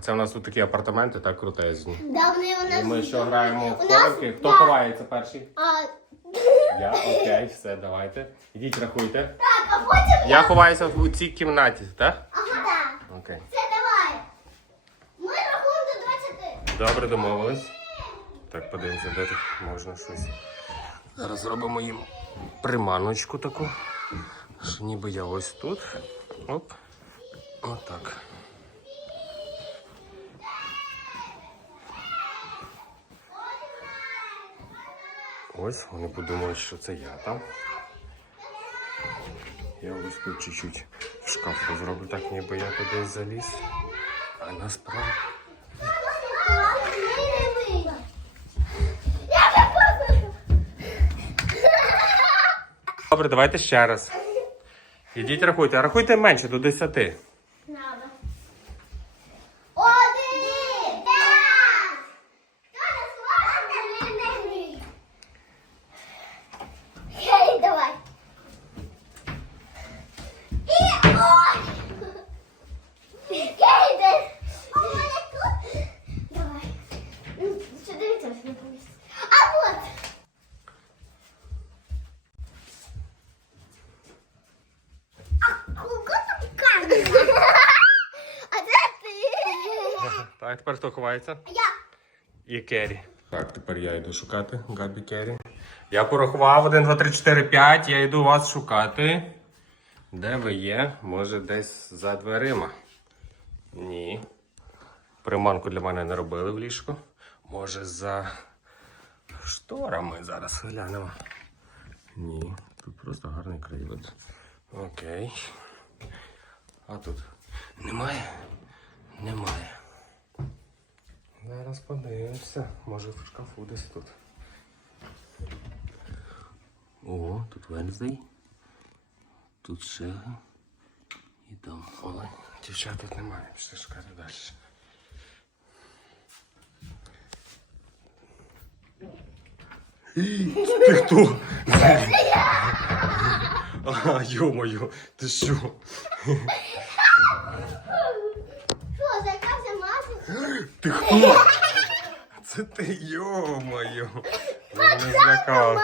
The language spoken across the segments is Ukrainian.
Це у нас тут такі апартаменти, так крутезні. Да, вони у І ми що граємо в нас- хованки? Хто да. ховається перший? А, Я, окей, все, давайте. Ідіть, рахуйте. так, а потім. Я ховаюся у цій кімнаті, так? Ага. Окей. Це давай. Ми рахуємо до 20. Добре, домовились. Так, подивимося, де тут можна щось. Зараз зробимо їм приманочку таку. Що ніби я ось тут. Оп. Отак. Ось вони подумають, що це я там. Я ось тут чуть-чуть в шкафу зроблю, так ніби я кудись заліз. А насправді. Добре, давайте ще раз. Ідіть рахуйте, а рахуйте менше до 10. Надо. Один. П'ять. Хто не сховався, не грій. Хей, давай. І ой. Хей, де? У мене тут. Давай. Ну, Сюди теж не помістить. А от. А кого там камера? А це ти? Так, тепер хто ховається? Я. І Керрі. Так, тепер я йду шукати Габі Керрі. Я порахував 1, 2, 3, 4, 5. Я йду вас шукати. Де ви є? Може, десь за дверима? Ні. Приманку для мене не робили в ліжку. Може, за шторами зараз глянемо. Ні, тут просто гарний краєвид. Окей. А тут немає? Немає. Подивимося. Може в шкафу десь тут. О, тут Венздей. Тут ще. І там. Ой, дівчат тут немає. Пішли шукати далі. Ти хто? А, йо-моє, ти що? Що, зайкався мати? Ти хто? Це ти йо-моє. Мене злякав.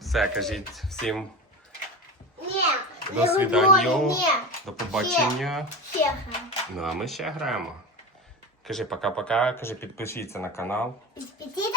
Все, кажіть всім до свидання. До побачення. Ну, а ми ще граємо. Кажи пока-пока, кажи підпишіться на канал. Підпишіться